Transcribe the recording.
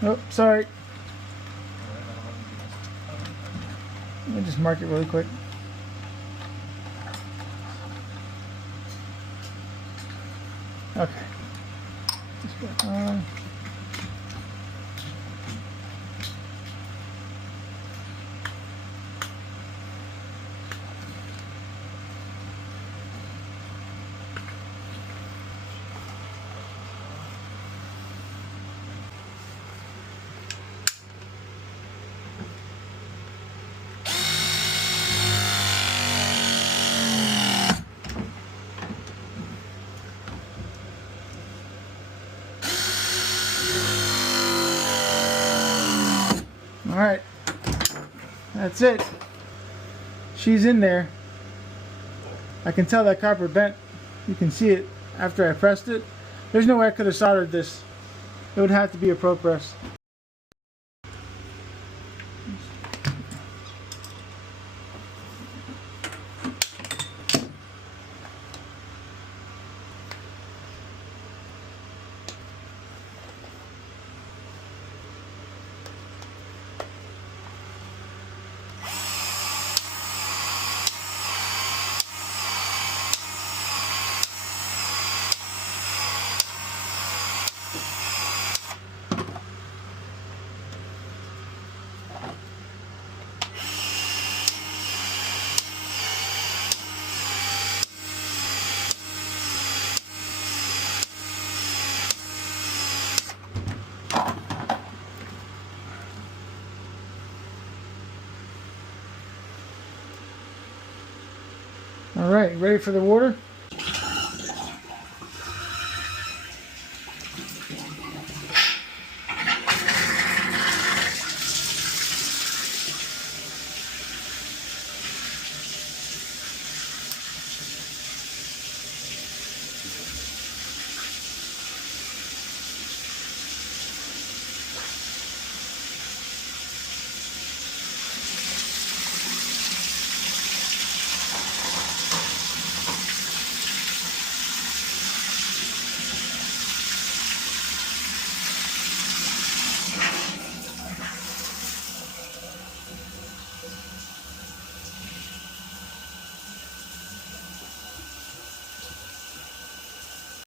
Oh, sorry. Let me just mark it really quick. Okay. Just back on. All right, that's it. She's in there. I can tell that copper bent. You can see it after I pressed it. There's no way I could have soldered this. It would have to be a Pro Press. All right, ready for the water?